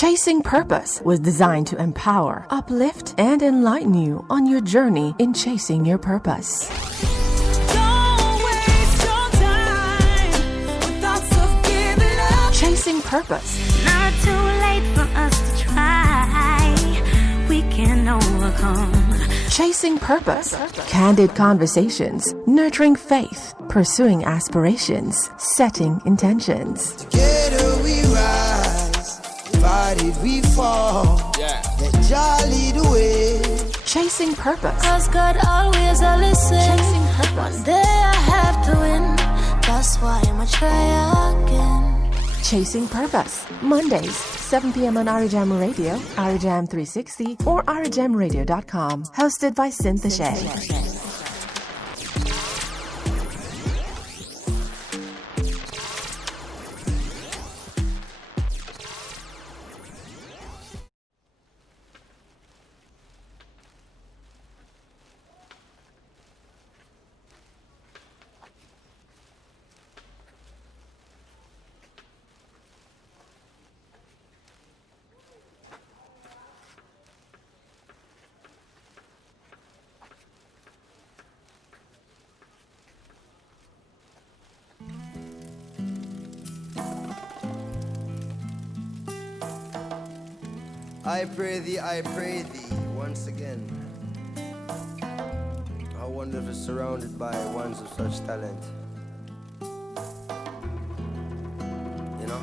Chasing Purpose was designed to empower, uplift, and enlighten you on your journey in chasing your purpose. Don't waste your time with thoughts of giving up. Chasing Purpose. Not too late for us to try. We can overcome. Chasing Purpose. Candid conversations, nurturing faith, pursuing aspirations, setting intentions. Together we rise, divided we fall. Yeah. Let Jah lead the way. Chasing Purpose. Cause God always a listen. Chasing Purpose. One day I have to win. That's why I'ma try again. Chasing Purpose. Mondays, 7 p.m. on Arijam Radio, Arijam 360, or arijamradio.com. Hosted by Syn Clarke. I pray thee, once again. I wonder if it's surrounded by ones of such talent. You know?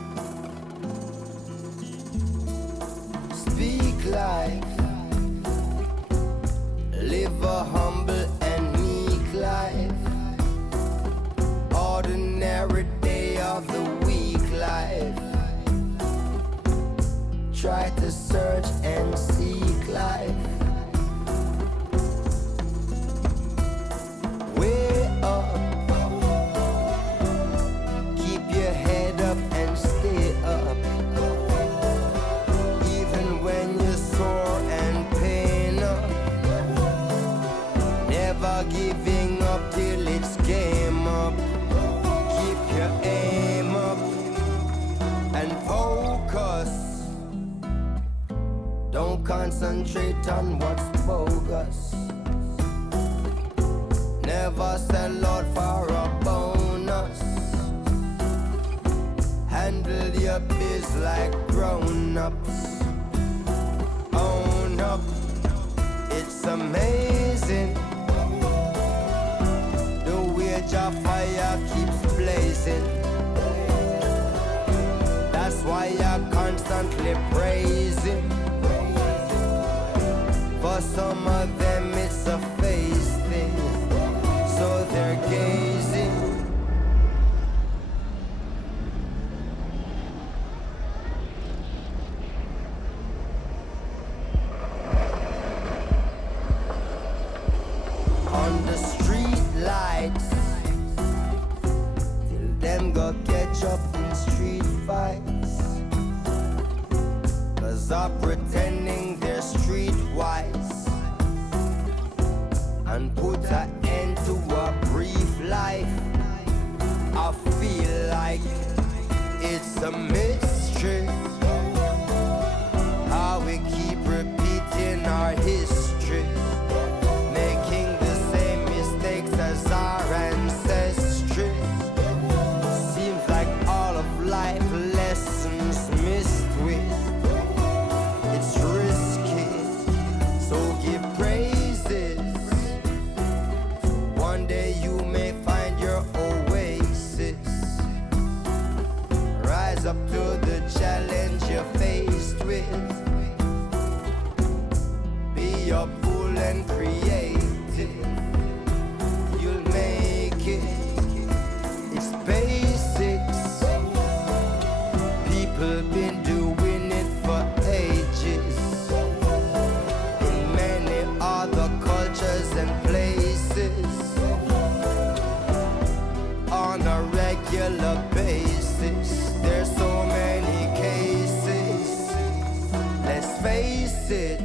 Speak life, live a humble and meek life. Ordinary day of the week life. Try to search and seek life. Way up. Keep your head up and stay up. Even when you're sore and pain up. Never giving up till it's game up. Keep your aim up and focus. Don't concentrate on what's bogus. Never sell out for a bonus. Handle your biz like grown-ups. Own up, it's amazing. The wage of fire keeps blazing. That's why you're constantly praising. For some of them it's a face thing, so they're gazing. On the street lights, till them go catch up in street fights. Cause I'm pretending they're streetwise and put an end to a brief life. I feel like it's a mystery how we keep repeating our history, making the same mistakes as our ancestry. Seems like all of life lessons missed with. It's risky, so give praises. One day you may find your oasis. Rise up to the challenge you're faced with. Be your fool and creative. You'll make it. It's basics. People been doing it for ages. In many other cultures and places. On a regular basis. There's so many cases. Let's face it,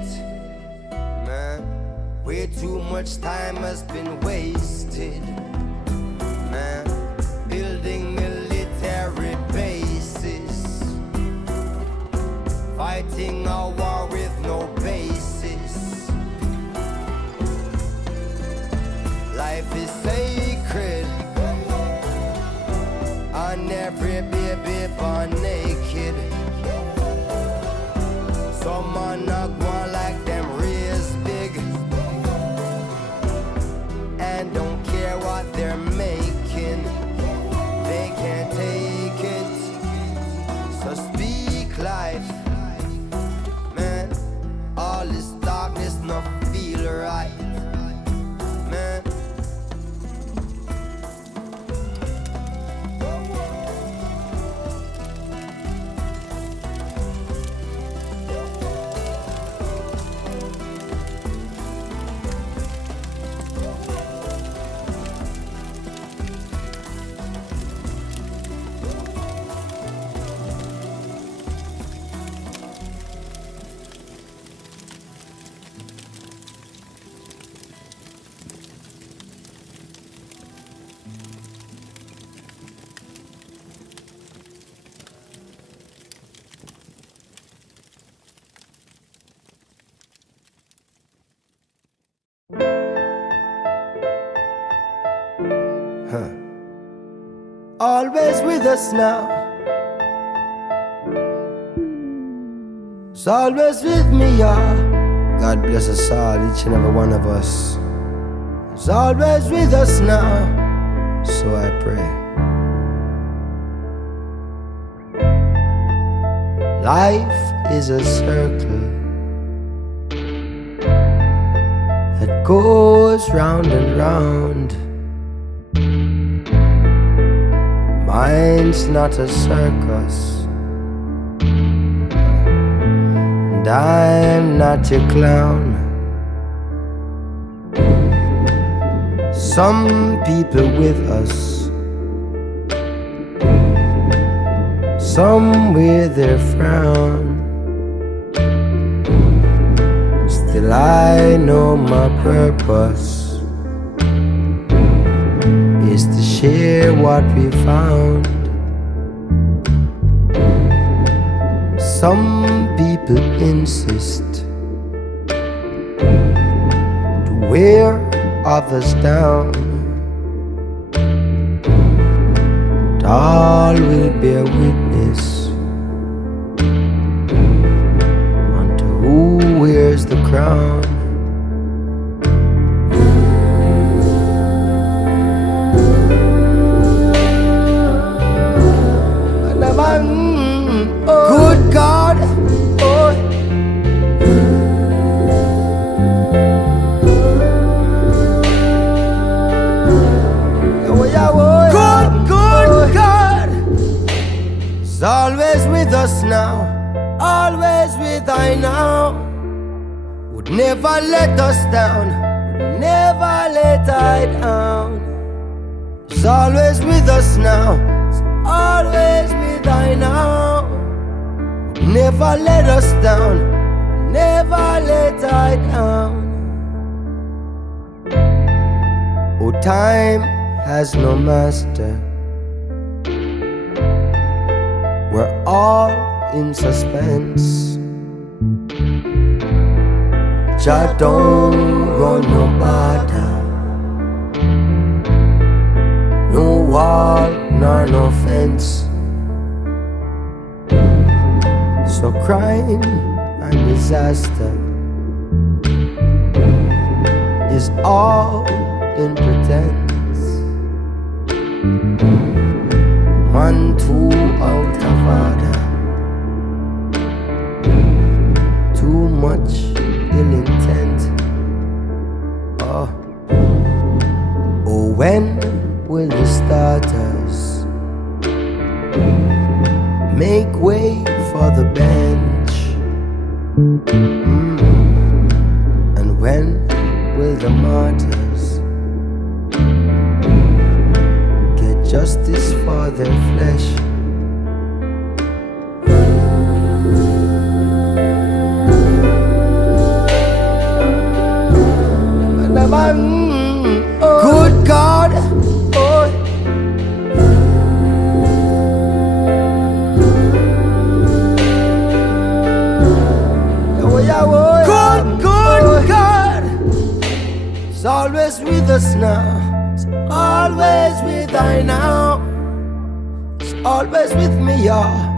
man. Way too much time has been wasted, man. Building military bases. fighting a war with no basis. Life is sacred, and every baby born naked. Some man not going like them raised big, and don't care what they're making. They can't take it. So speak life, man. All this darkness not feel right, man. Always with us now. It's always with me, yeah. God bless us all, each and every one of us. It's always with us now. So I pray. Life is a circle that goes round and round. Mine's not a circus, and I'm not your clown. Some people with us, some with their frown. Still I know my purpose is to share what we found. Some people insist to wear others down. But all will bear witness unto who wears the crown. Good God, oh. Good God, it's always with us now, always with I now. Would never let us down, would never let I down. It's always with us now, it's always with I now. Never let us down, never let I down. Oh, time has no master. We're all in suspense. Jah don't run no battle, no wall nor no fence. So crime and disaster is all in pretense. Man too out of order, too much ill intent. Oh, when will the starters make way for the bench? And when will the martyrs get justice for their flesh? Good God, oh. Good, good God is always with us now. It's always with I now. It's always with me, y'all.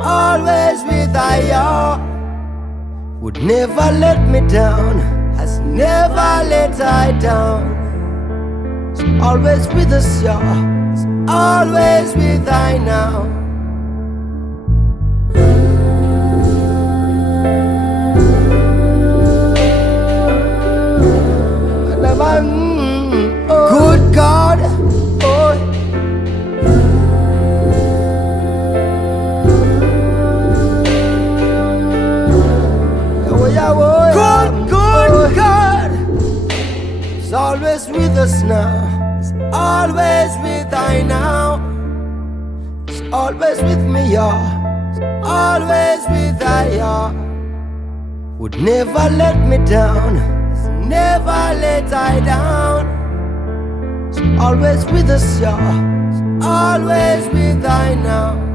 Always with I, y'all. Would never let me down. Has never let I down. It's always with us, y'all. It's always with I now. Good God, oh. Good, good God is always with us now. It's always with I now. It's always with me, y'all. It's always with I, y'all. Would never let me down. It's never let I down. It's always with us, y'all. It's always with I now.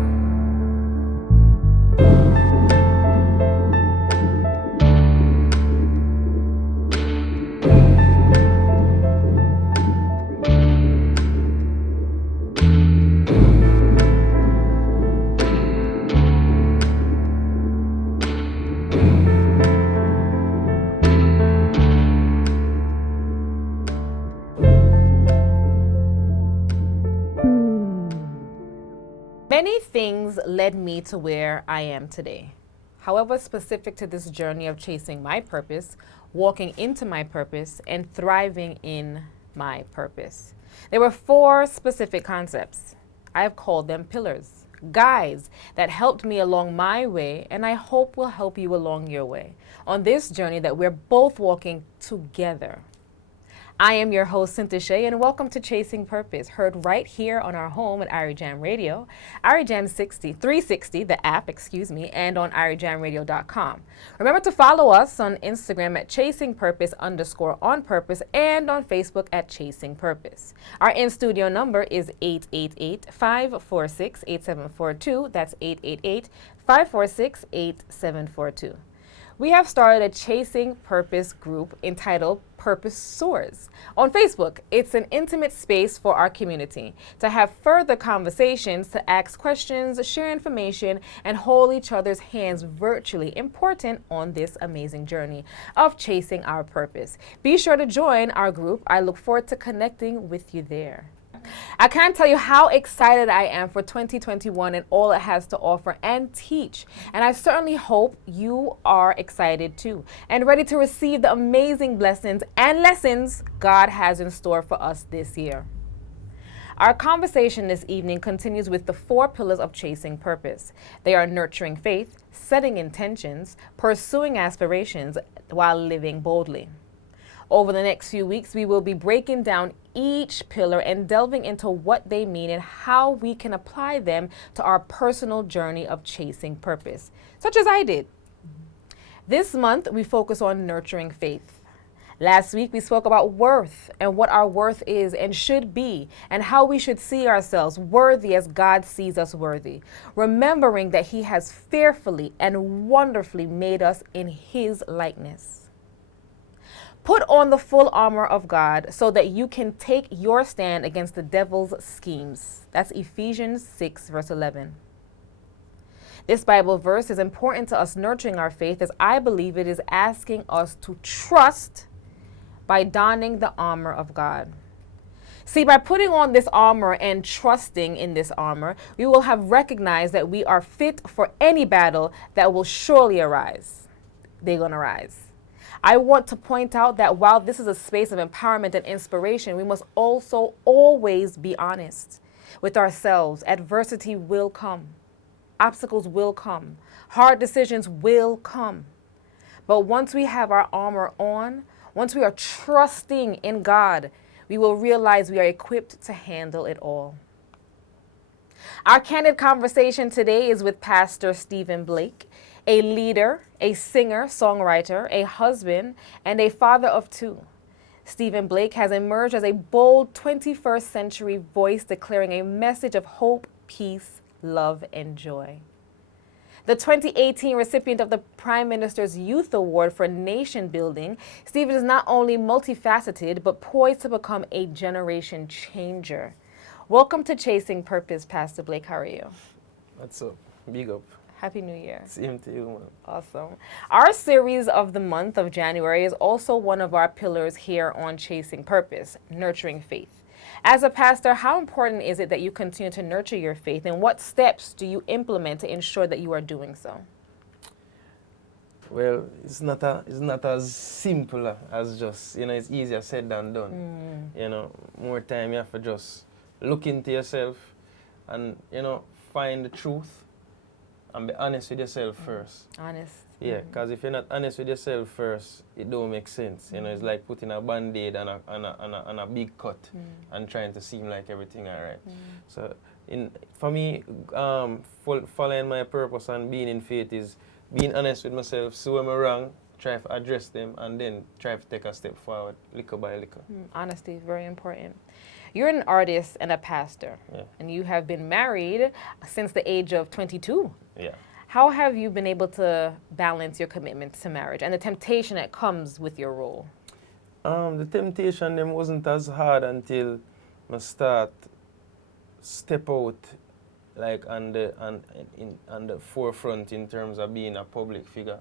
Many things led me to where I am today. However, specific to this journey of chasing my purpose, walking into my purpose, and thriving in my purpose, there were 4 specific concepts. I have called them pillars, guides that helped me along my way, and I hope will help you along your way on this journey that we're both walking together. I am your host, Syn Clarke, and welcome to Chasing Purpose, heard right here on our home at IRIJAM Radio, IRIJAM 360, the app, and on irijamradio.com. Remember to follow us on Instagram at ChasingPurpose_on-purpose and on Facebook at Chasing Purpose. Our in-studio number is 888-546-8742. That's 888-546-8742. We have started a Chasing Purpose group entitled Purpose Soars. On Facebook, it's an intimate space for our community to have further conversations, to ask questions, share information, and hold each other's hands virtually, important on this amazing journey of chasing our purpose. Be sure to join our group. I look forward to connecting with you there. I can't tell you how excited I am for 2021 and all it has to offer and teach. And I certainly hope you are excited too and ready to receive the amazing blessings and lessons God has in store for us this year. Our conversation this evening continues with the 4 pillars of chasing purpose. They are nurturing faith, setting intentions, pursuing aspirations while living boldly. Over the next few weeks, we will be breaking down each pillar and delving into what they mean and how we can apply them to our personal journey of chasing purpose, such as I did. This month, we focus on nurturing faith. Last week, we spoke about worth and what our worth is and should be, and how we should see ourselves worthy as God sees us worthy, remembering that He has fearfully and wonderfully made us in His likeness. Put on the full armor of God so that you can take your stand against the devil's schemes. That's Ephesians 6, verse 11. This Bible verse is important to us nurturing our faith, as I believe it is asking us to trust by donning the armor of God. See, by putting on this armor and trusting in this armor, we will have recognized that we are fit for any battle that will surely arise. They're going to rise. I want to point out that while this is a space of empowerment and inspiration, we must also always be honest with ourselves. Adversity will come. Obstacles will come. Hard decisions will come. But once we have our armor on, once we are trusting in God, we will realize we are equipped to handle it all. Our candid conversation today is with Pastor Stephen Blake, a leader, a singer, songwriter, a husband, and a father of 2. Stephen Blake has emerged as a bold 21st century voice declaring a message of hope, peace, love, and joy. The 2018 recipient of the Prime Minister's Youth Award for Nation Building, Stephen is not only multifaceted, but poised to become a generation changer. Welcome to Chasing Purpose, Pastor Blake. How are you? What's up? Big up. Happy New Year. Same to you, man. Awesome. Our series of the month of January is also one of our pillars here on Chasing Purpose, nurturing faith. As a pastor, how important is it that you continue to nurture your faith, and what steps do you implement to ensure that you are doing so? Well, it's not as simple as just, it's easier said than done. More time you have to just look into yourself and, find the truth and be honest with yourself first. Honest. Yeah, because if you're not honest with yourself first, it don't make sense. It's like putting a band-aid on a big cut and trying to seem like everything all right. So for me, following my purpose and being in faith is being honest with myself, see when I'm wrong, try to address them, and then try to take a step forward, little by little. Honesty is very important. You're an artist and a pastor, and you have been married since the age of 22. Yeah. How have you been able to balance your commitment to marriage and the temptation that comes with your role? The temptation them wasn't as hard until I step out like on the forefront in terms of being a public figure.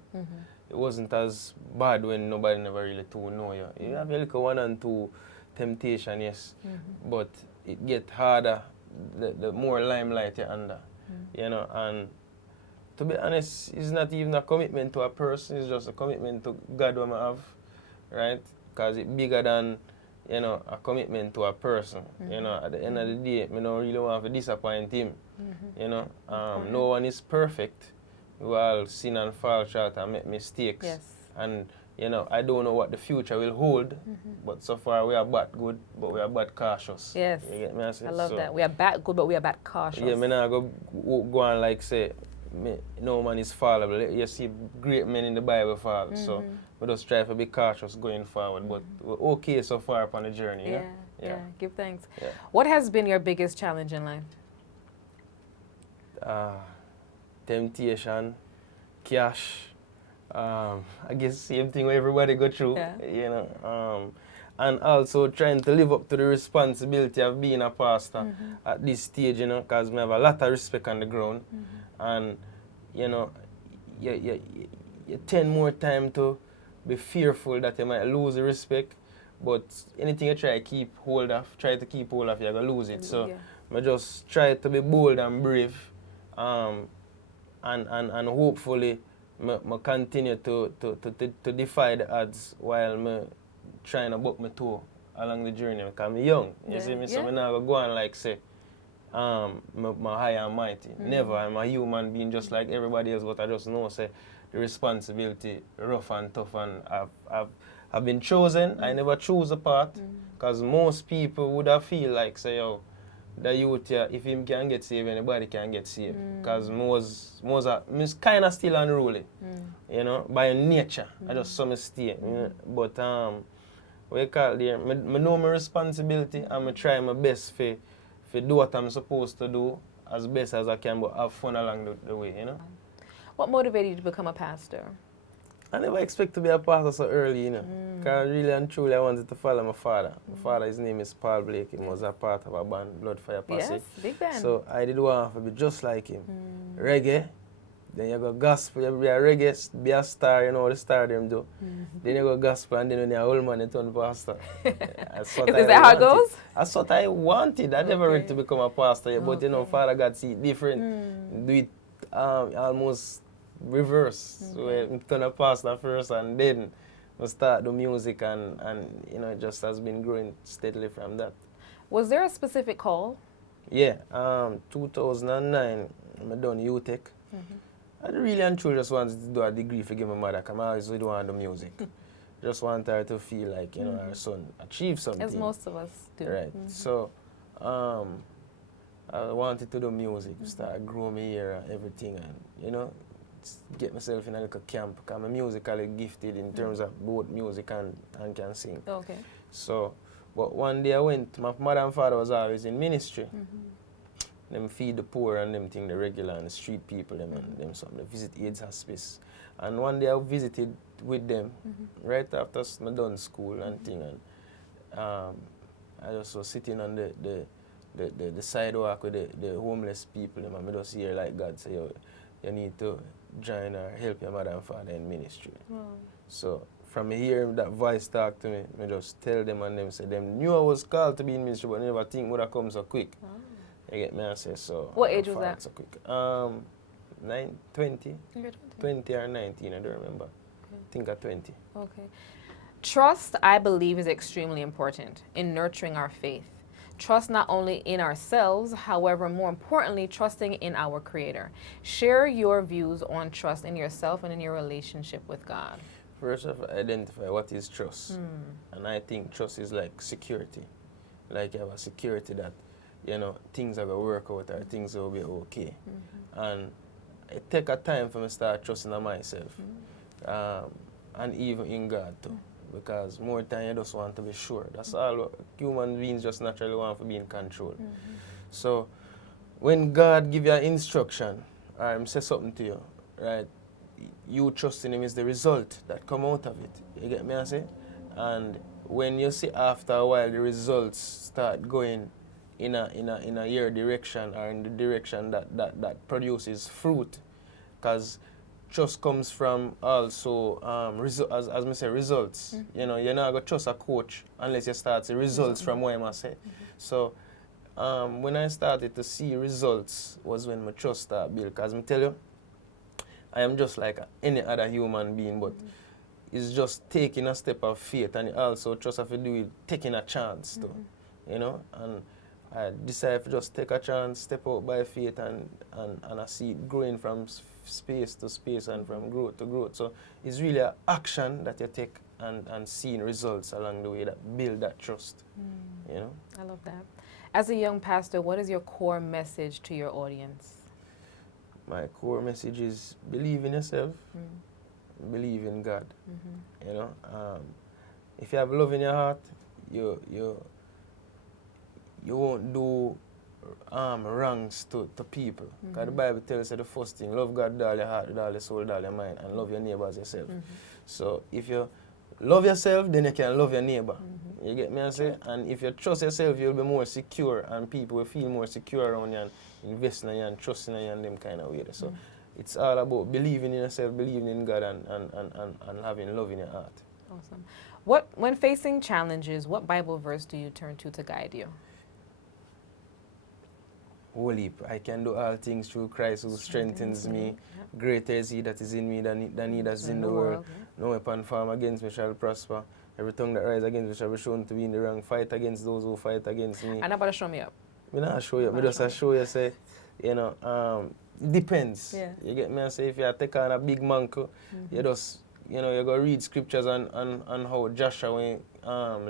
It wasn't as bad when nobody never really to know you. You have a little one and two temptation, yes, but it get harder the more limelight you're under, and to be honest, it's not even a commitment to a person, it's just a commitment to God what I have, right? Because it's bigger than, a commitment to a person. At the end of the day, I don't really want to disappoint him. No one is perfect. We all sin and fall short and make mistakes. Yes. And, I don't know what the future will hold, but so far we are bad good, but we are bad cautious. Yes. You get me? I love that. We are bad good, but we are bad cautious. Yeah, I not go on like say, no man is fallible. You see great men in the Bible fall. So we just try to be cautious going forward. But we're okay so far upon the journey. Yeah. Give thanks. Yeah. What has been your biggest challenge in life? Temptation, cash. I guess same thing where everybody go through. And also trying to live up to the responsibility of being a pastor at this stage, because I have a lot of respect on the ground. And, you tend more time to be fearful that you might lose the respect, but anything you try to keep hold of, you're going to lose it. So I just try to be bold and brave, and hopefully I continue to defy the odds while I trying to buck my toe along the journey, because I'm young, you see me, so I'm not going to go on like say, I'm high and mighty. Never. I'm a human being just like everybody else, but I just know say the responsibility rough and tough, and I've been chosen. I never choose a path, because most people would have feel like say, yo, the youth here, if him can get saved, anybody can get saved. Because I'm kind of still unruly, by nature. I just saw me stay. But what you call it there, I know my responsibility, and I try my best for do what I'm supposed to do as best as I can, but have fun along the way, What motivated you to become a pastor? I never expect to be a pastor so early, Because really and truly I wanted to follow my father. My father, his name is Paul Blake. He was a part of a band, Blood Fire Posse. Yes, big band. So I did want to be just like him. Reggae, then you go gospel, you be a reggae, be a star, the star them do. Then you go gospel, and then when you're an old man, you turn pastor. Is that how it goes? That's what I wanted. I never ready to become a pastor yet, but Father God see it different. Do it almost reverse. So I turn a pastor first, and then I start the music, and it just has been growing steadily from that. Was there a specific call? Yeah, 2009, I done UTech. I really and truly just wanted to do a degree for give my mother, because I always really want to do music. Just want her to feel like, her son achieved something. As most of us do. Right. So, I wanted to do music, start growing my ear and everything, and, get myself in a little camp, because I'm musically gifted in terms of both music and can sing. Okay. So, but one day I went, my mother and father was always in ministry. them feed the poor and them thing, the regular and the street people, them and them something. They visit AIDS hospice. And one day I visited with them right after I done school and thing, and I just was sitting on the sidewalk with the homeless people, them, and I just hear like God say, "Yo, you need to join or help your mother and father in ministry." Wow. So from hearing that voice talk to me, I just tell them, and them say them knew I was called to be in ministry, but never think would have come so quick. Oh. You get me? I say so. What age was that? So quick. 20. 20 or 19, I don't remember. Okay. I think at 20. Okay. Trust, I believe, is extremely important in nurturing our faith. Trust not only in ourselves, however, more importantly, trusting in our Creator. Share your views on trust in yourself and in your relationship with God. First of all, identify what is trust. And I think trust is like security. Like you have a security that, you know, things are going to work out or things will be okay. And it take a time for me to start trusting in myself. And even in God too. Because more time you just want to be sure. That's all human beings just naturally want to be in control. So when God give you an instruction or him say something to you, right, you trusting him is the result that come out of it. You get me I say? And when you see after a while the results start going in a your direction or in the direction that produces fruit, because trust comes from also as I say, results. You know, you're not gonna trust a coach unless you start the results from what I say. So when I started to see results was when my trust started build. Because I tell you, I am just like any other human being, but it's just taking a step of faith, and also trust have to do with taking a chance too. You know, and I decided to just take a chance, step out by faith, and I see it growing from space to space and from growth to growth. So it's really an action that you take and seeing results along the way that build that trust. You know? I love that. As a young pastor, what is your core message to your audience? My core message is believe in yourself, believe in God. You know, if you have love in your heart, you won't do wrongs to people. Because the Bible tells you the first thing, love God with all your heart, with all your soul, with all your mind, and love your neighbor as yourself. So if you love yourself, then you can love your neighbor. You get me I say? And if you trust yourself, you'll be more secure, and people will feel more secure around you and investing in you and trusting in you and them kind of way. So it's all about believing in yourself, believing in God, and having love in your heart. Awesome. When facing challenges, what Bible verse do you turn to guide you? Holy, I can do all things through Christ who strengthens me. Yep. Greater is he that is in me than he that is in the world. No weapon formed against me shall prosper. Every tongue that rises against me shall be shown to be in the wrong. Fight against those who fight against me. I'm not about to show me up. Me not show you. Me just show you, say, you know, it depends. Yeah. You get me? I say if you take on a big mantle, you just, you know, you go read scriptures on how Joshua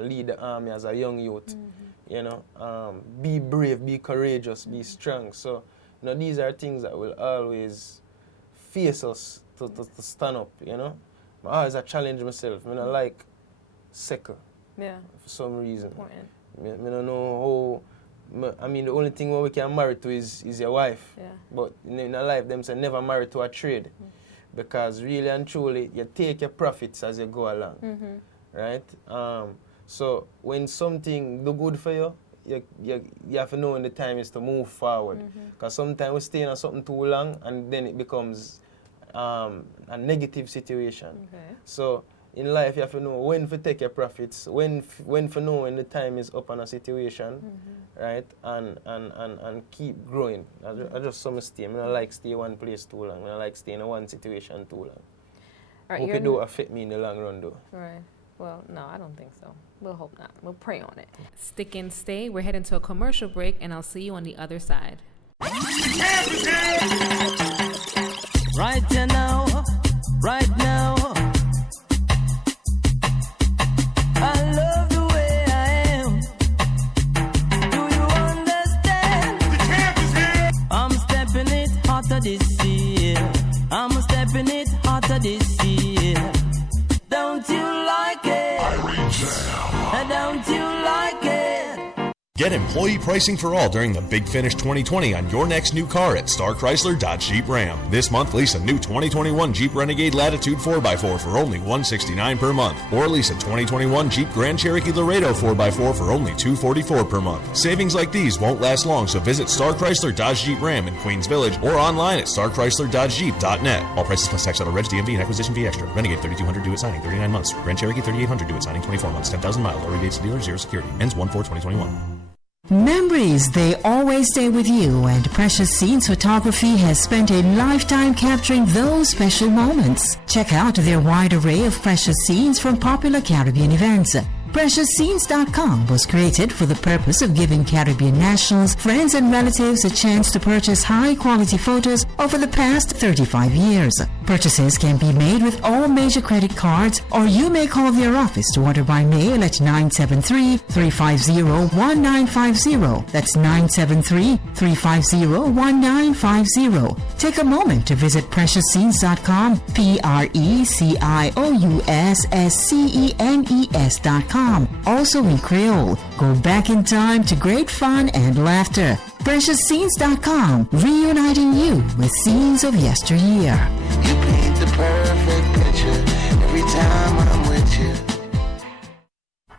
lead the army as a young youth. You know, be brave, be courageous, be strong. So, you know, these are things that will always face us to stand up, you know. I always challenge myself. I don't like second Yeah. for some reason. Important. I don't know how, I mean, the only thing what we can marry to is your wife. Yeah. But in a life, them say never marry to a trade. Because really and truly, you take your profits as you go along. Right? So when something do good for you, you have to know when the time is to move forward. Because sometimes we stay on something too long and then it becomes a negative situation. Okay. So in life you have to know when to take your profits, when to know when the time is up on a situation, right? And keep growing. I just some stay. I don't like stay one place too long. I don't like stay in one situation too long. Right, Hope it don't affect me in the long run though. Right. Well, no, I don't think so. We'll hope not. We'll pray on it. Stick and stay. We're heading to a commercial break, and I'll see you on the other side. Right now, right now. I love the way I am. Do you understand? The champ is here. I'm stepping it hotter this year. I'm stepping it hotter this year. Don't you like it? Don't you like it? Get employee pricing for all during the Big Finish 2020 on your next new car at Star Chrysler Dodge Jeep Ram. This month, lease a new 2021 Jeep Renegade Latitude 4x4 for only $169 per month. Or lease a 2021 Jeep Grand Cherokee Laredo 4x4 for only $244 per month. Savings like these won't last long, so visit Star Chrysler Dodge Jeep Ram in Queens Village or online at starchrysler.jeep.net. All prices plus tax, auto reg, DMV, and acquisition fee extra. Renegade 3200 due at signing, 39 months. Grand Cherokee 3800 due at signing, 24 months. 10,000 miles. All rebates to dealer, zero security. Ends 1/4/2021. Memories, they always stay with you, and Precious Scenes Photography has spent a lifetime capturing those special moments. Check out their wide array of precious scenes from popular Caribbean events. PreciousScenes.com was created for the purpose of giving Caribbean nationals, friends, and relatives a chance to purchase high-quality photos over the past 35 years. Purchases can be made with all major credit cards, or you may call their office to order by mail at 973-350-1950. That's 973-350-1950. Take a moment to visit PreciousScenes.com, PreciousScenes.com. Also in Creole. Go back in time to great fun and laughter. PreciousScenes.com, reuniting you with scenes of yesteryear. You paint the perfect picture every time I'm with you.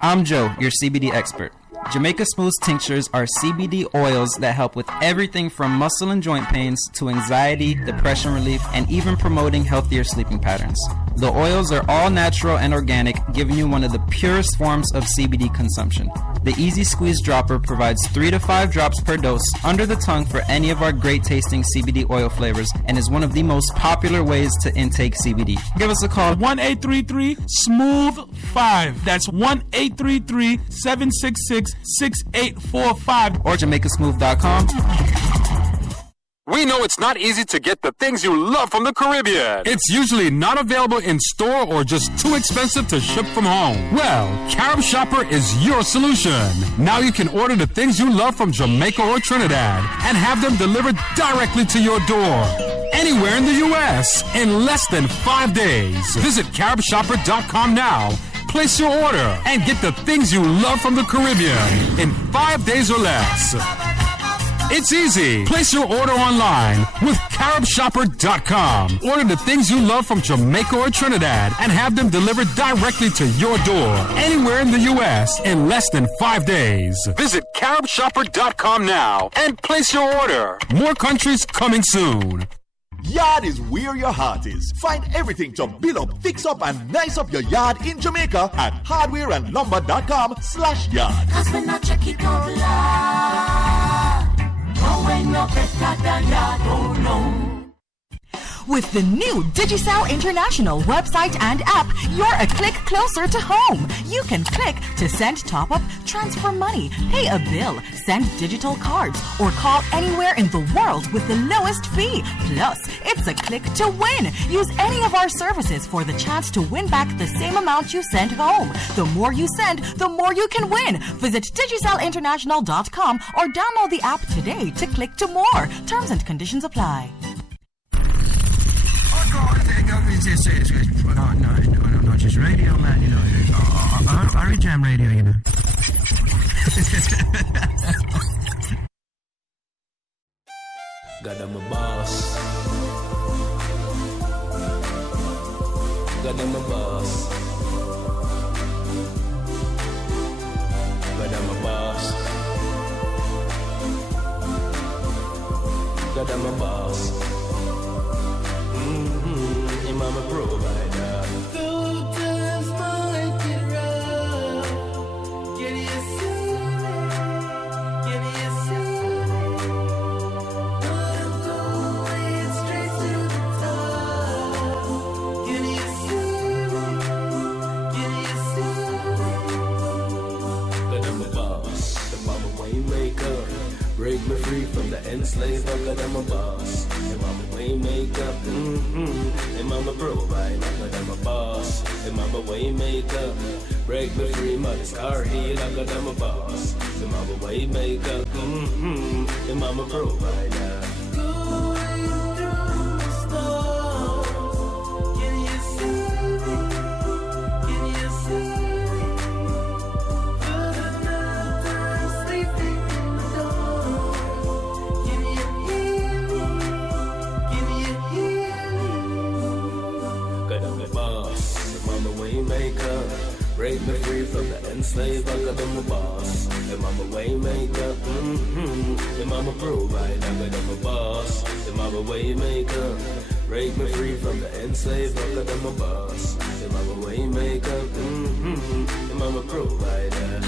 I'm Joe, your CBD expert. Jamaica Smooth's tinctures are CBD oils that help with everything from muscle and joint pains to anxiety, depression relief, and even promoting healthier sleeping patterns. The oils are all natural and organic, giving you one of the purest forms of CBD consumption. The Easy Squeeze Dropper provides 3 to 5 drops per dose under the tongue for any of our great tasting CBD oil flavors and is one of the most popular ways to intake CBD. Give us a call, 1-833-SMOOTH-5. That's 1-833-766-6845 or JamaicaSmooth.com. We know it's not easy to get the things you love from the Caribbean. It's usually not available in store or just too expensive to ship from home. Well, Carib Shopper is your solution. Now you can order the things you love from Jamaica or Trinidad and have them delivered directly to your door. Anywhere in the U.S. in less than 5 days. Visit CaribShopper.com now. Place your order and get the things you love from the Caribbean in 5 days or less. It's easy. Place your order online with CaribShopper.com. Order the things you love from Jamaica or Trinidad and have them delivered directly to your door anywhere in the U.S. in less than 5 days. Visit CaribShopper.com now and place your order. More countries coming soon. Yard is where your heart is. Find everything to build up, fix up, and nice up your yard in Jamaica at hardwareandlumber.com/yard. Cause when I check it out loud, oh, ain't no better than that, oh no. With the new Digicel International website and app, you're a click closer to home. You can click to send top-up, transfer money, pay a bill, send digital cards, or call anywhere in the world with the lowest fee. Plus, it's a click to win. Use any of our services for the chance to win back the same amount you sent home. The more you send, the more you can win. Visit DigicelInternational.com or download the app today to click to more. Terms and conditions apply. No, just radio, man, you know. Jam radio, you know. God, I'm a boss. God, I'm a boss. God, I'm a boss. God, I'm a boss. I'm a provider. Though times might get rough, can you see me? Can you see me? But I'm going straight to the top. Can you see me? Can you see me? But I'm a boss, the mama waymaker. Break me free from the enslaver, God, I'm a boss. And I'm a waymaker, and I'm a provider, God, I'm a boss. And I'm a waymaker, break me free, my scar healer, God, I'm a boss. And I'm a waymaker, and I'm a provider. Going through the storm, can you see me? Can you see me? For the night I'm sleeping. Break me free from the enslaved, I got them a boss. The mama waymaker, The mama provider, I got them a boss. The mama waymaker. Break me free from the enslaved, I got them a boss. The mama waymaker, The mama provider.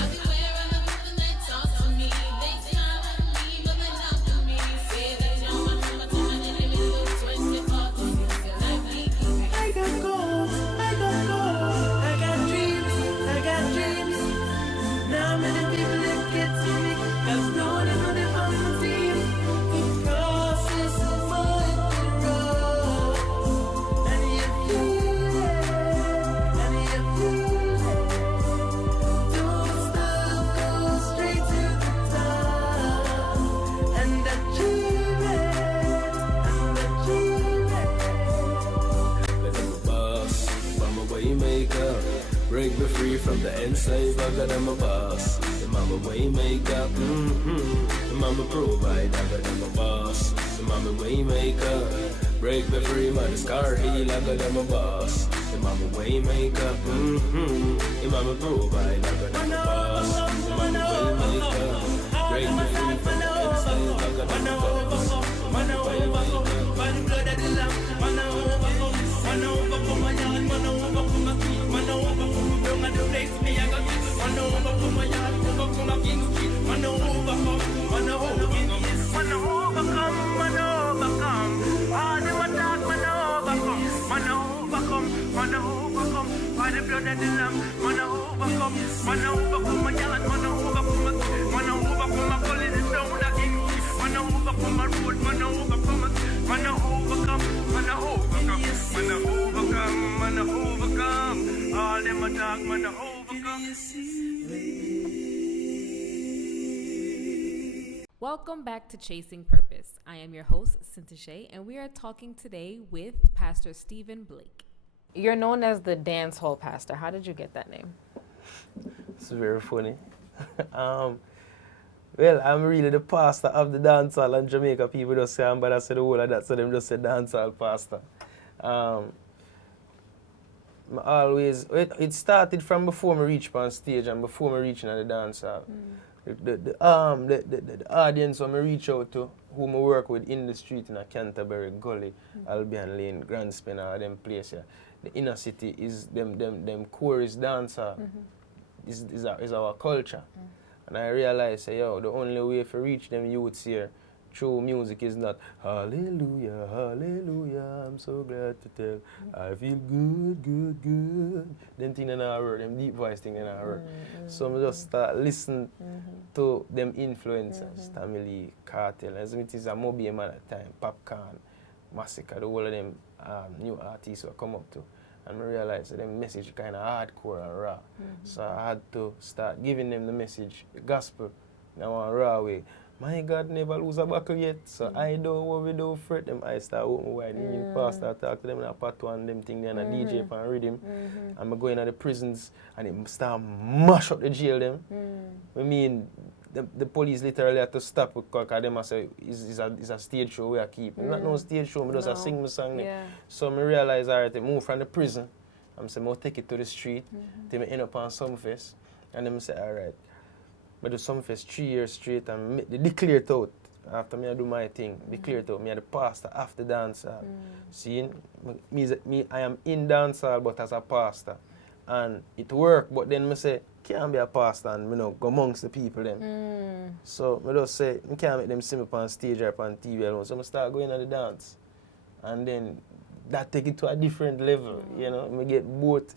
Break me free from the enslaved, I got them a boss. The mama waymaker, The mama provider, I got them a boss. The mama waymaker. Break me free, man, the scar heal, I got them a boss. The mama waymaker, The mama provider, I got them a boss. The mama waymaker. Break me free from the enslaved, I got them a boss. The mama waymaker. By the blood of the lamb, man, I overcome my yard, man, I overcome my feet, man, I overcome down at the place me, I got it, man, I overcome my yard, overcome my king street, man, I overcome, man, I overcome, man, I overcome, man, I overcome, all them attack, man, I overcome, man, I overcome, man, I overcome, by the blood of the lamb, man, I overcome, man, I overcome my yard, man, I overcome my, man, I overcome my police down with the king street, man, I overcome my road, man, I overcome, man, I overcome, man, I overcome. Man, I overcome, man, I overcome. All them attack, man, I overcome. Welcome back to Chasing Purpose. I am your host, Syn Clarke, and we are talking today with Pastor Stephen Blake. You're known as the dancehall pastor. How did you get that name? It's very funny. Well, I'm really the pastor of the dancehall, and Jamaica people just say I'm better say the whole of that, so them just say dancehall pastor. It started from before me reach on stage and before me reaching at the dancehall. The audience when I reach out to, whom I work with in the street in a Canterbury, Gully, Albion Lane, Grand Spin, all them places. The inner city is them chorus dancer is our culture. And I realized, say, yo, the only way to reach them youths here through music is not hallelujah, hallelujah, I'm so glad to tell, I feel good, good, good. Them things in our work, them deep voice thing in our work. So I just start listening to them influencers, Tamili, Cartel, as it is a Moby man at the time, Popcorn, Massacre, the whole of them new artists who come up to. And I realized that them message kind of hardcore and raw. So I had to start giving them the message, the gospel, in a raw way. My God never lose a battle yet, so I don't worry, don't fret them. I start open wide, in pastor, talk to them in a patois and them thing, and a DJ and rhythm. And I go in at the prisons and they start mash up the jail them. I mean, the police literally had to stop because them say it's a stage show we are keeping. Not no stage show, I just sing my song. So I realized I move from the prison. I'm saying, I'll take it to the street, till I end up on Sumfest. And then I say, all right. I do Sumfest 3 years straight and they declare it out. After me I do my thing, declare it out. Me are the pastor after dancehall. See, I am in dancehall but as a pastor. And it worked, but then I say, can't be a pastor and go amongst the people them. So I just say, I can't make them see me on stage or on TV alone. So I start going on the dance. And then that take it to a different level, you know. I get both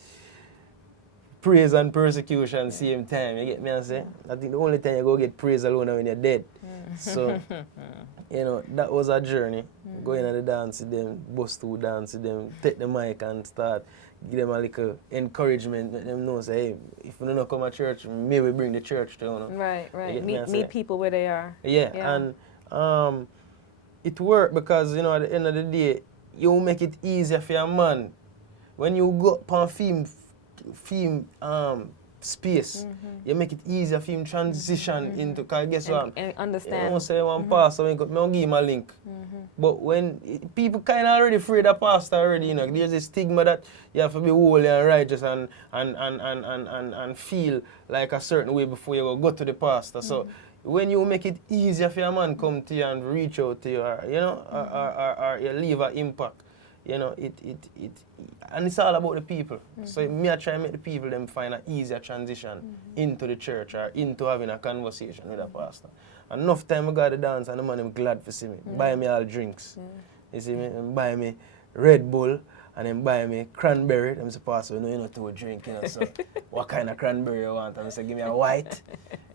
praise and persecution same time, you get me and say? I think the only time you go get praise alone is when you're dead. So, you know, that was a journey. Going on the dance with them, bust through dance with them, take the mic and start, give them a little encouragement, let them know, say, hey, if you don't come to church, maybe bring the church to you. Right. Meet people where they are. Yeah. And it worked because, you know, at the end of the day, you make it easier for your man. When you go up on film space. You make it easier for him transition into, because guess what? And understand. You don't say one pastor, I don't give him a link. But when people kind of already afraid of pastor already, you know, there's a stigma that you have to be holy and righteous and feel like a certain way before you go to the pastor. So when you make it easier for a man come to you and reach out to you, or, you know, or you leave an impact, you know, and it's all about the people. So me I try to make the people them find an easier transition into the church or into having a conversation with a pastor. And enough time I go to dance and the man them glad to see me. Buy me all drinks. You see me? And buy me Red Bull and then buy me cranberry. I'm say, pastor, you know, you're not to drink, you know, so what kind of cranberry you want? And I say, give me a white.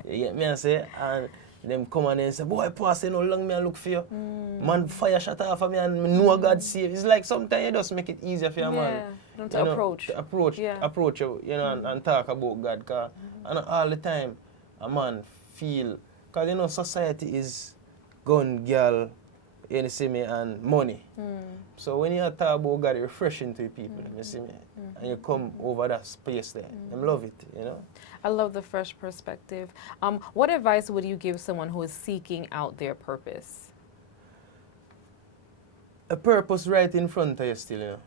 You get me? I say, and them come and then say, boy, pastor, you know how long me I look for you? Man, fire shut off of me and me know God save. It's like sometimes you just make it easier for your man. Don't to approach. To approach you, you know, and talk about God. Cause, and all the time, a man feel, because, you know, society is gun, girl, you see me, and money. So when you talk about God, it's refreshing to people, you see me? And you come over that space there. I love it, you know? I love the fresh perspective. What advice would you give someone who is seeking out their purpose? A purpose right in front of you still, you know?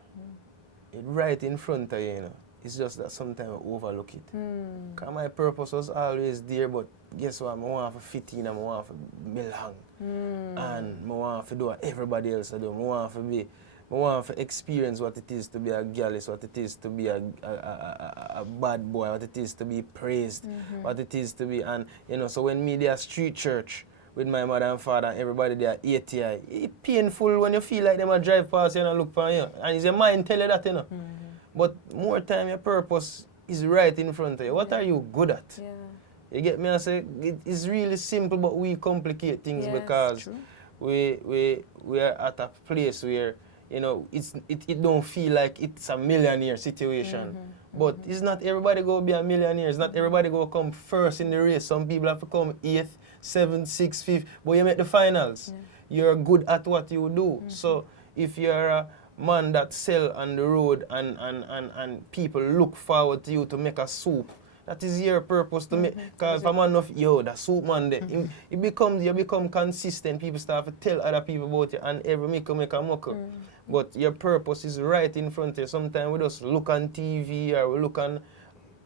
It right in front of you, you know? It's just that sometimes I overlook it. Because my purpose was always there, but guess what? I want to fit in and I want to belong. And I want to do what everybody else do. I want to experience what it is to be a gallus, what it is to be a bad boy, what it is to be praised, what it is to be. And, you know, so when me there street church with my mother and father and everybody there ATI, it's painful when you feel like them a drive past you and look for you. And it's your mind tell you that, you know. But more time your purpose is right in front of you. What are you good at? You get me? I say it's really simple, but we complicate things because we are at a place where, you know, it don't feel like it's a millionaire situation. But it's not everybody go be a millionaire. It's not everybody go come first in the race. Some people have to come 8th, 7th, 6th, 5th. But you make the finals. You're good at what you do. So if you're a man that sell on the road and people look forward to you to make a soup, that is your purpose to make. Because if a man of that soup man there, you become consistent. People start to tell other people about you and every make a mucker. But your purpose is right in front of you. Sometimes we just look on TV or we look on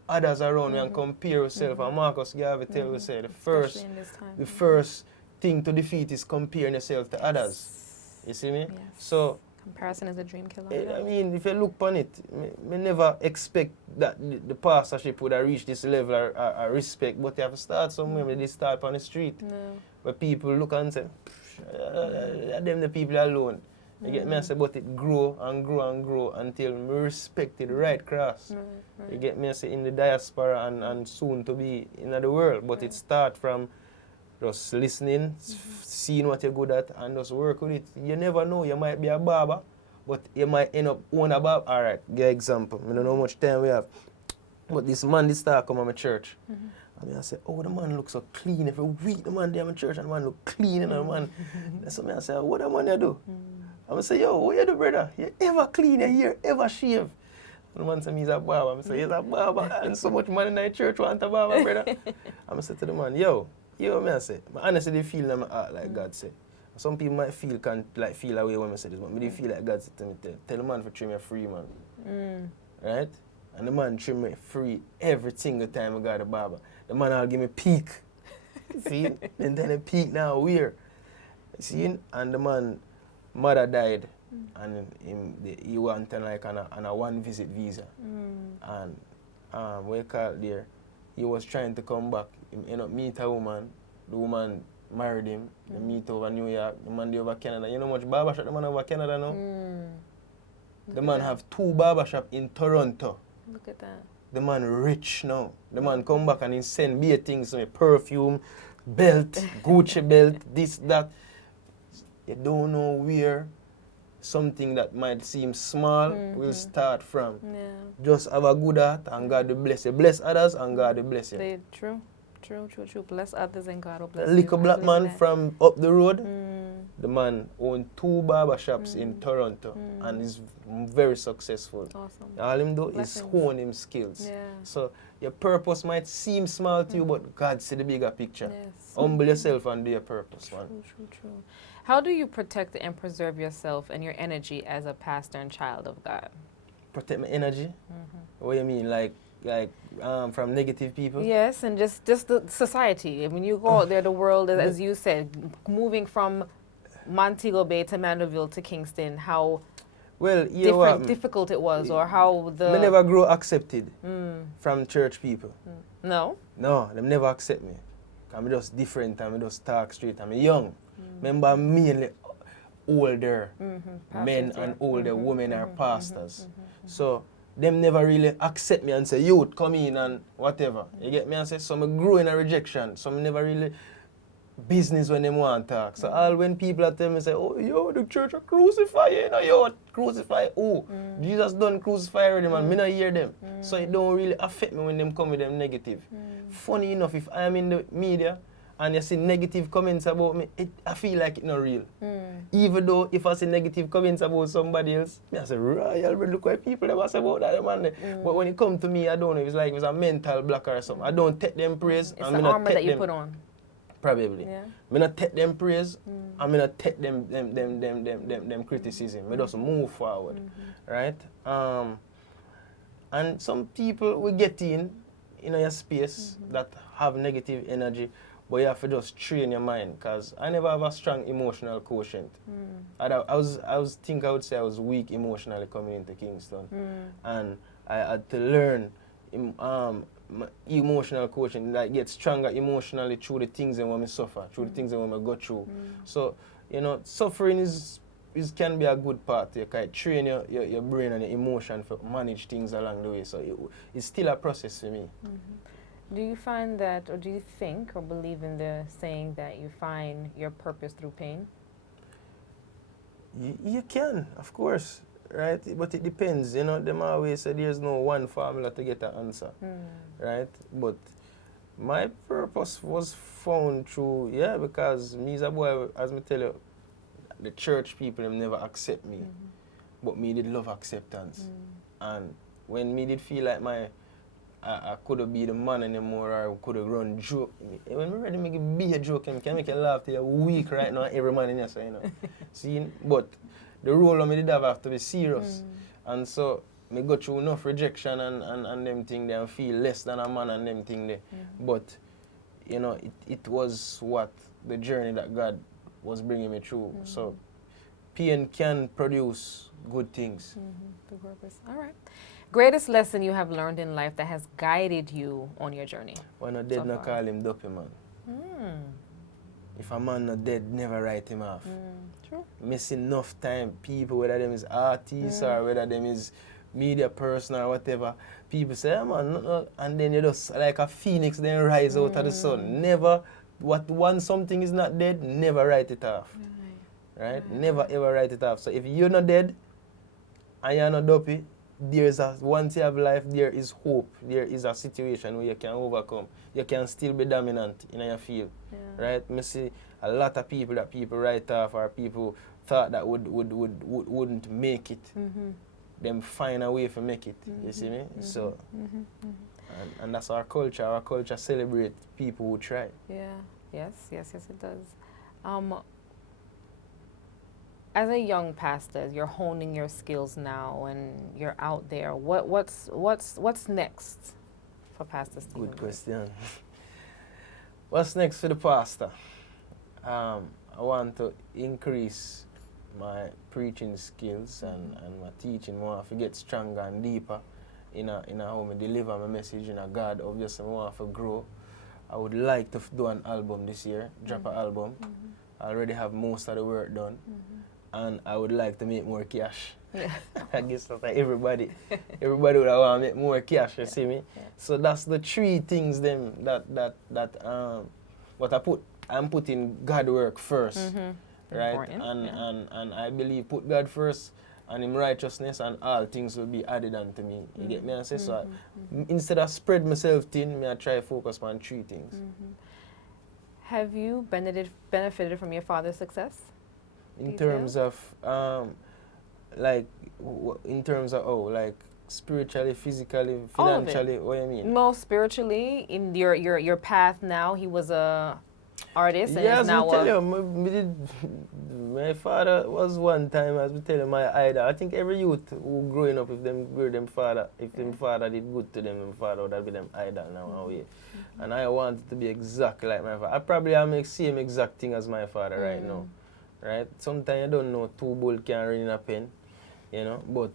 others around you and compare yourself. And Marcus Garvey tell you, say, the first thing to defeat is comparing yourself to others. You see me? So comparison is a dream killer. I mean, if you look upon it, me never expect that the pastorship would have reached this level of respect, but you have to start somewhere. They start on the street where people look and say, them the people alone. You get me? I say, but it grow and grow and grow until me respect it right across. You get me? I say, in the diaspora and soon to be in the world. But it start from just listening, seeing what you're good at, and just work with it. You never know. You might be a barber, but you might end up own a barber. All right, give example. I don't know how much time we have. But this man, this start come to my church. I mean, I say, oh, the man looks so clean. Every week the man there in my church and the man look clean. And the man, so I say, what the man you do? I say, yo, what you do, brother? You ever clean your hair, ever shave? And the man say, he's a barber. I say, he's a barber. And so much man in the church want a barber, brother. I say to the man, yo, I say, but honestly, they feel in my heart like God say. Some people might feel away when I say this, but me they feel like God said to me, tell the man to trim me free, man. Right? And the man trim me free every single time I got a barber. The man will give me peak. See? And then the peak now weird. See? And the man mother died and he went like on a one visit visa. And we called there. He was trying to come back. He ended up meet a woman. The woman married him. They meet over New York. The man over Canada. You know how much barbershop the man over Canada now? The man have 2 barbershop in Toronto. Look at that. The man rich now. The man come back and he send me things, perfume, belt, Gucci belt, this, that. You don't know where something that might seem small will start from. Just have a good heart and God will bless you. Bless others and God will bless you. True. True. Bless others and God will The bless you. little I black believe man that. from up the road, the man owned 2 barber shops in Toronto and is very successful. Awesome. All him do is Blessings. hone him skills. Yeah. So your purpose might seem small to you, but God see the bigger picture. Yes. Humble yourself and do your purpose, man. True. How do you protect and preserve yourself and your energy as a pastor and child of God? Protect my energy? What do you mean? Like from negative people? Yes, and just the society. When you go out there, the world, as you said, moving from Montego Bay to Mandeville to Kingston, how difficult it was, or how the... I never grow accepted from church people. No? No, them never accept me. I'm just different, I'm just talk straight, I'm young. Remember, I'm mainly older men and older women are pastors. So, them never really accept me and say, youth, come in and whatever. You get me? And say, some grow in a rejection. Some never really business when they want to talk. So all when people tell me, say, oh, yo, the church are crucify you, know, yo, crucify who? Jesus done crucify already, man. Me not hear them. So it don't really affect me when them come with them negative. Funny enough, if I am in the media and you see negative comments about me, I feel like it's not real. Even though if I see negative comments about somebody else, I say, Royal, but look what people ever say about that man. But when it comes to me, I don't know, it's like it's a mental blocker or something. I don't take them praise. It's the armor that you put on. Probably. Yeah. Me not take them praise, and me not take them criticism. Me just move forward, right? And some people will get in your space that have negative energy, but you have to just train your mind, because I never have a strong emotional quotient. I would say I was weak emotionally coming into Kingston, and I had to learn emotional coaching, like get stronger emotionally through the things that I suffer, through the things that I go through. So, suffering can be a good part. You can train your brain and your emotion to manage things along the way. So it's still a process for me. Do you find that, or do you think or believe in the saying that you find your purpose through pain? You can, of course. Right, but it depends, them always say there's no one formula to get an answer, right? But my purpose was found through, because me as a boy, as I tell you, the church people, them never accept me, but me did love acceptance. And when me did feel like I couldn't be the man anymore, or I could have run joke, when me ready make it be a joke, I can make you laugh till you're weak right now, every man in here, so, See, but the role of me did have to be serious. And so me go through enough rejection and them thing there and feel less than a man and them thing there. But it was what the journey that God was bringing me through. So pain can produce good things. The purpose. All right. Greatest lesson you have learned in life that has guided you on your journey? When a dead, no call him dopey, man. If a man not dead, never write him off. True. Miss enough time, people, whether them is artists or whether them is media person or whatever, people say, man, no, and then you just like a phoenix then rise out of the sun. Never, once something is not dead, never write it off. Right? Never ever write it off. So if you're not dead and you're not dopey, once you have life, there is hope. There is a situation where you can overcome. You can still be dominant in your field. Right? I see a lot of people that people write off or people thought that wouldn't make it. Them find a way to make it. You see me? So, and that's our culture. Our culture celebrates people who try. Yeah. Yes, it does. As a young pastor, you're honing your skills now and you're out there. What's next for Pastor Stephen? Good question. What's next for the pastor? I want to increase my preaching skills and my teaching. I want to get stronger and deeper in how I deliver my message in God. Obviously, I want to grow. I would like to do an album this year, drop an album. I already have most of the work done. And I would like to make more cash. I guess that's like everybody would want to make more cash, you see me? So that's the 3 things them that I'm putting God work first. Right? And I believe put God first and him righteousness, and all things will be added unto me. You get me? And say so. Instead of spread myself thin, me I try focus on 3 things. Have you benefited from your father's success? In terms of like in terms of like spiritually, physically, financially, what you mean? Most spiritually, in your path now, he was a artist and yes, is now tell you, my father was one time, as we tell you, my idol. I think every youth who growing up, if them father did good to them, them father would be them idol now. And I wanted to be exactly like my father. I probably am the same exact thing as my father right now. Right? Sometimes you don't know 2 bulls can run in a pen, you know, but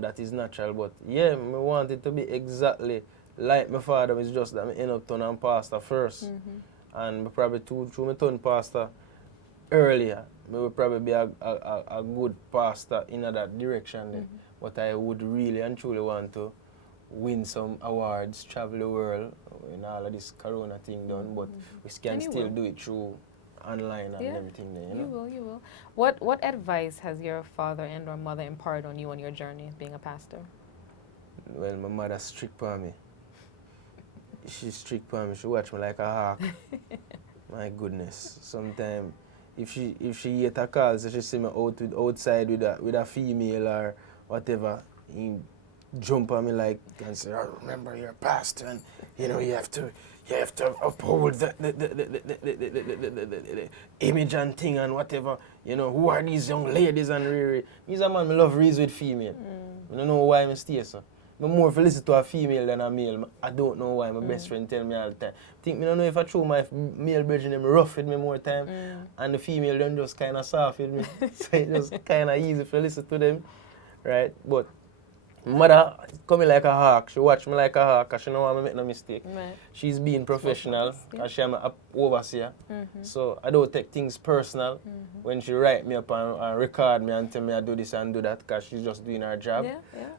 that is natural. But yeah, I wanted to be exactly like my father. It's just that I end up turning pastor first. And probably through my turn pastor earlier, I would probably be a good pastor in that direction then. But I would really and truly want to win some awards, travel the world, when all of this corona thing done, but we can still do it through online and everything there, you know? You will. What advice has your father and or mother imparted on you on your journey of being a pastor? Well, my mother strict on me. She's strict on me. She watch me like a hawk. My goodness. Sometimes if she hear a call, so she see me outside with a female or whatever, he jump on me like and say, "Oh, remember you're a pastor, and you know you have to uphold the image and thing and whatever. You know, who are these young ladies and really." He's a man I love raise with female. I don't know why I stay so. I more to listen to a female than a male. I don't know why. My best friend tell me all the time. I don't know if I throw my male brethren them rough with me more time, and the female them just kind of soft with me. So it's just kind of easy to listen to them, right? But mother coming like a hawk. She watch me like a hawk because she know I make no mistake. Right. She's being professional because she's an overseer. So I don't take things personal when she write me up and record me and tell me I do this and do that because she's just doing her job.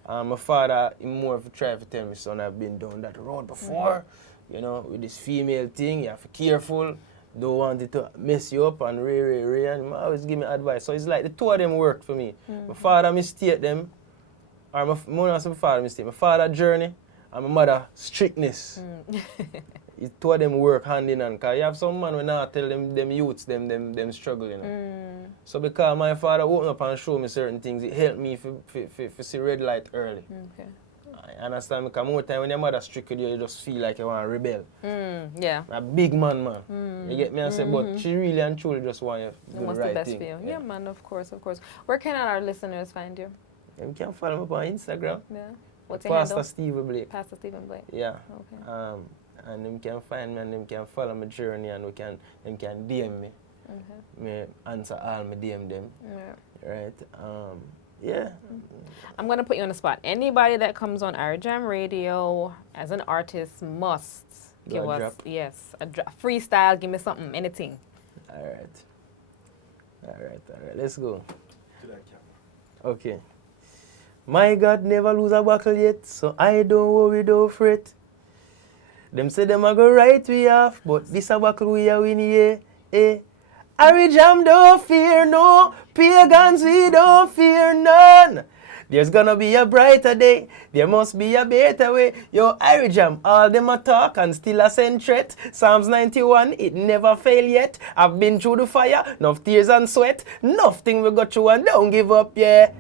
My father, he more try to tell me, son, I've been down that road before. You know, with this female thing, you have to be careful. Don't want it to mess you up and and he always give me advice. So it's like the 2 of them worked for me. My father mistake them. Or my father mistake. My father journey and my mother strictness. The 2 of them work hand in hand. Because you have some man when I tell them youths them struggle, you know. So because my father opened up and showed me certain things, it helped me to see red light early. I understand, because more time when your mother strict with you just feel like you want to rebel. A big man. You get me? I say, but she really and truly just want you to do the right thing. For you. Yeah, man, of course. Where can our listeners find you? You can follow me up on Instagram. Yeah. What's your Pastor handle? Stephen Blake. Pastor Stephen Blake. Yeah. Okay. And them can find me and them can follow my journey and them can DM me. Me answer all my DM them. Right. I'm gonna put you on the spot. Anybody that comes on our Jam Radio as an artist must give us a freestyle. Give me something, anything. All right. Let's go. Okay. My God never lose a battle yet, so I don't worry, don't fret. Them say them a go right we off, but this a battle we a win, yeah. Harry Jam don't fear no, pagans we don't fear none. There's gonna be a brighter day, there must be a better way. Yo, Harry Jam, all them a talk and still a send threat. Psalms 91, it never fail yet. I've been through the fire, enough tears and sweat. Nothing we got through and don't give up, yeah.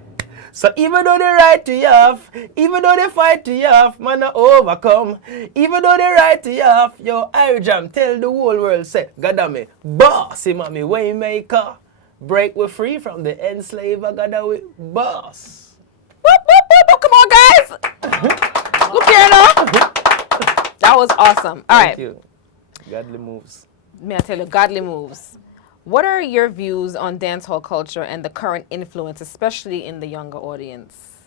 So even though they ride to you off, even though they fight to you off, man I overcome. Even though they ride to you off, yo, Harry Jam, tell the whole world, say, God damn me, boss, him at me waymaker. Break we free from the enslaver, God damn we, boss. Come on, guys. Look here now. That was awesome. All right. Thank you. Godly moves. May I tell you, godly moves. What are your views on dancehall culture and the current influence, especially in the younger audience?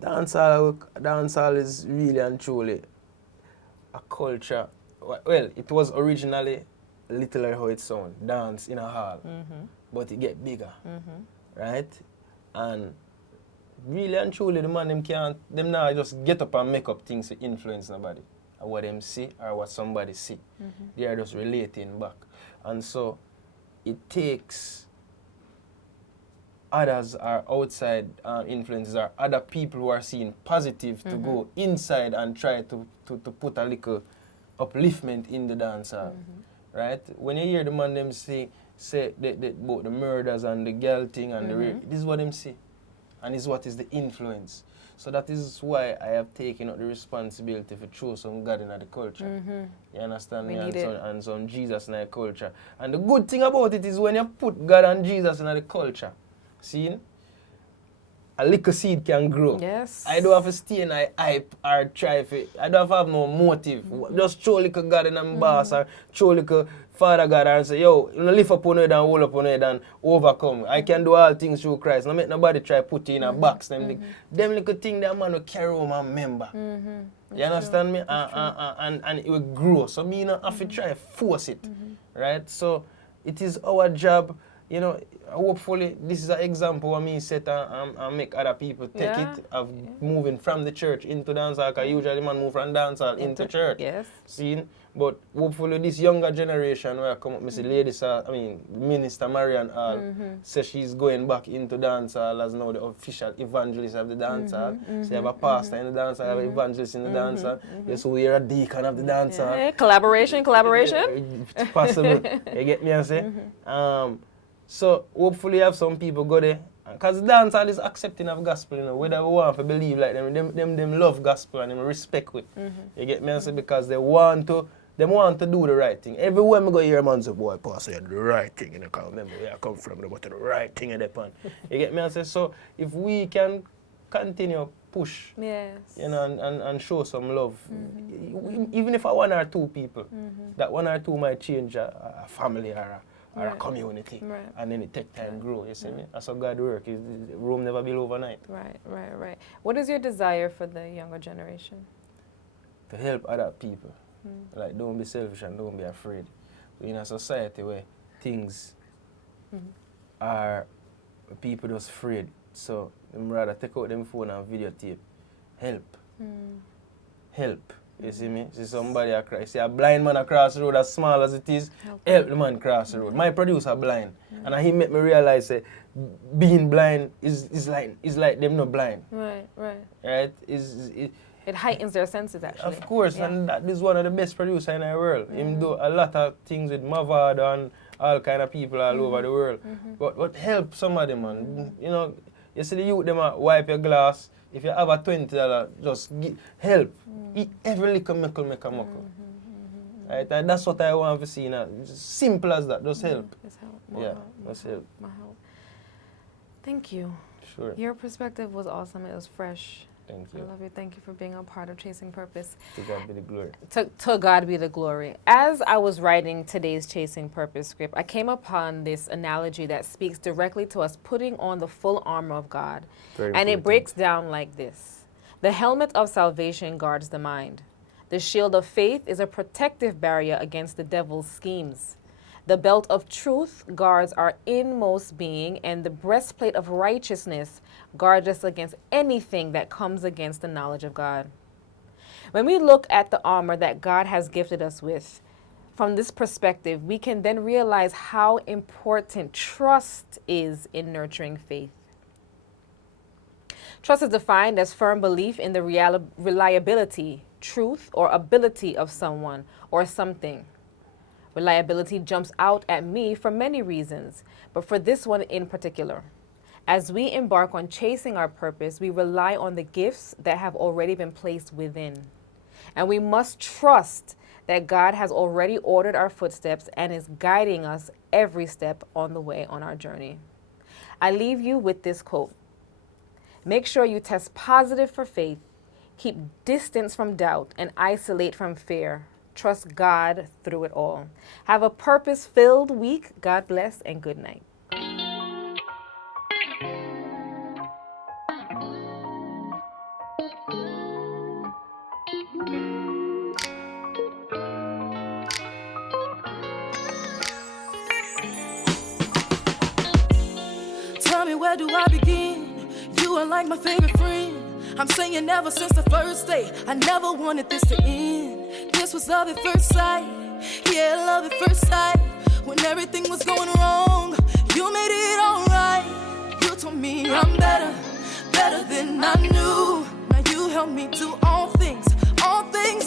Dancehall is really and truly a culture. Well, it was originally literally how it sounds, dance in a hall, but it get bigger, right? And really and truly, the man them now just get up and make up things to influence nobody, or what them see or what somebody see. They are just relating back, and so it takes others are outside influences or other people who are seeing positive to go inside and try to put a little upliftment in the dancehall, right? When you hear the man them say about the murders and the girl thing and the rape, this is what them say, and this is what is the influence. So that is why I have taken up the responsibility to throw some God in the culture. You understand me? And some Jesus in the culture. And the good thing about it is when you put God and Jesus in the culture, see, a little seed can grow. Yes. I don't have to stay in a hype or try for it. I don't have no motive. Just throw little God in the boss or throw little Father God and say, yo, lift up on it and hold up on it and overcome. I can do all things through Christ. Don't make nobody try put you in a box. Them little thing that man will carry home and remember. You understand me? And it will grow. So me not have to try force it. Right? So it is our job. You know, hopefully this is an example of me set and make other people take it of moving from the church into dancehall, because usually man move from dancehall into church. Yes. See? But hopefully this younger generation where I come up, I see ladies, Minister Marian says she's going back into dancehall as now the official evangelist of the dancehall. So you have a pastor in the dancehall, you have an evangelist in the dancehall. Yes, so you're a deacon of the dancehall. Yeah. Collaboration. It's possible. You get me, I say? So hopefully you have some people go there. Because dancehall is accepting of gospel, you know, whether we want to believe like them love gospel and them respect it. You get me, I say? Because they want to do the right thing. Everywhere I go hear a man say, boy, pastor, you do the right thing, you know, because remember where I come from, but the right thing in the pan. You get me, I say? So if we can continue push, you know, and show some love, even if I one or two people, that one or two might change a family or a community, and then it take time to grow, you see me? That's how God works. Rome never built overnight. Right. What is your desire for the younger generation? To help other people. Like, don't be selfish and don't be afraid. We're in a society where things are, people just afraid. So, I'm rather take out them phone and videotape. Help. You see me? See somebody across, see a blind man across the road, as small as it is, help the man cross the road. My producer blind, and he made me realize that being blind is like them not blind. Right? It heightens their senses, actually. Of course, and that is one of the best producers in the world. Him do a lot of things with Mavard and all kind of people all over the world. But help somebody, man. You know, you see the youth them wipe your glass. If you have a $20, just help. Every little make a muckle. Right? And that's what I want to see now. Just simple as that. Just help. Just help. Thank you. Sure. Your perspective was awesome. It was fresh. Thank you. I love you. Thank you for being a part of Chasing Purpose. To God be the glory. To God be the glory. As I was writing today's Chasing Purpose script, I came upon this analogy that speaks directly to us putting on the full armor of God. And it breaks down like this. The helmet of salvation guards the mind. The shield of faith is a protective barrier against the devil's schemes. The belt of truth guards our inmost being, and the breastplate of righteousness guards us against anything that comes against the knowledge of God. When we look at the armor that God has gifted us with, from this perspective, we can then realize how important trust is in nurturing faith. Trust is defined as firm belief in the reliability, truth, or ability of someone or something. Reliability jumps out at me for many reasons, but for this one in particular. As we embark on chasing our purpose, we rely on the gifts that have already been placed within. And we must trust that God has already ordered our footsteps and is guiding us every step on the way on our journey. I leave you with this quote. Make sure you test positive for faith, keep distance from doubt, and isolate from fear. Trust God through it all. Have a purpose-filled week. God bless and good night. Tell me, where do I begin? You are like my favorite friend. I'm saying ever since the first day, I never wanted this to end. This was love at first sight. Yeah, love at first sight. When everything was going wrong, you made it alright. You told me I'm better, better than I knew. Now you help me do all things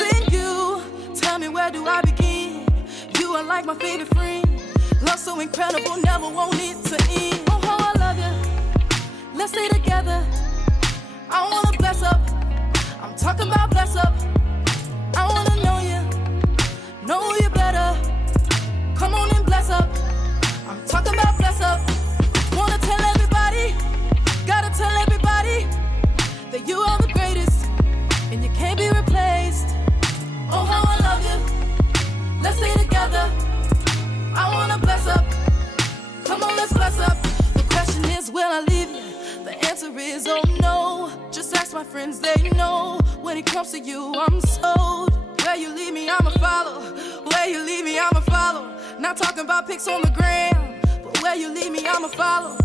in you. Tell me, where do I begin? You are like my favorite friend. Love so incredible, never want it to end. Oh, how I love you. Let's stay together. I wanna bless up. I'm talking about bless up. I wanna know you better. Come on and bless up. I'm talking about bless up. Wanna tell everybody, gotta tell everybody that you are the greatest and you can't be replaced. Oh, how I love you. Let's stay together. I wanna bless up. Come on, let's bless up. The question is, will I leave you? The answer is, oh no. Just ask my friends, they know. When it comes to you, I'm sold. Where you leave me, I'ma follow. Where you leave me, I'ma follow. Not talking about pics on the gram, but where you leave me, I'ma follow.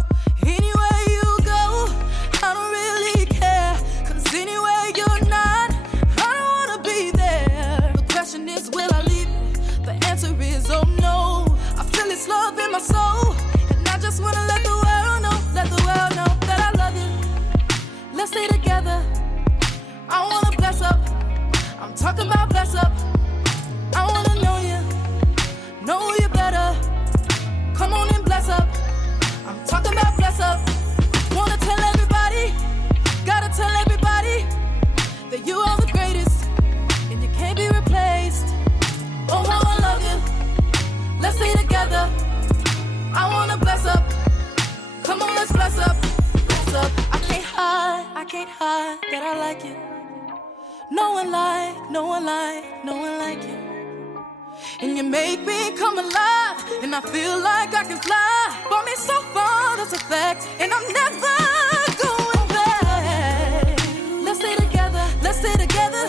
Anywhere you go, I don't really care. Cause anywhere you're not, I don't wanna be there. The question is, will I leave you? The answer is, oh no. I feel this love in my soul, and I just wanna let the world know that I love you. Let's stay together. I wanna bless up. I'm talking about bless up. I wanna know you better. Come on and bless up. I'm talking about bless up. Wanna tell everybody, gotta tell everybody that you are the greatest and you can't be replaced. Oh, how I love you. Let's stay together. I wanna bless up. Come on, let's bless up. Bless up. I can't hide that I like you. No one like you. And you make me come alive, and I feel like I can fly. Brought me so far, that's a fact, and I'm never going back. Let's stay together, let's stay together.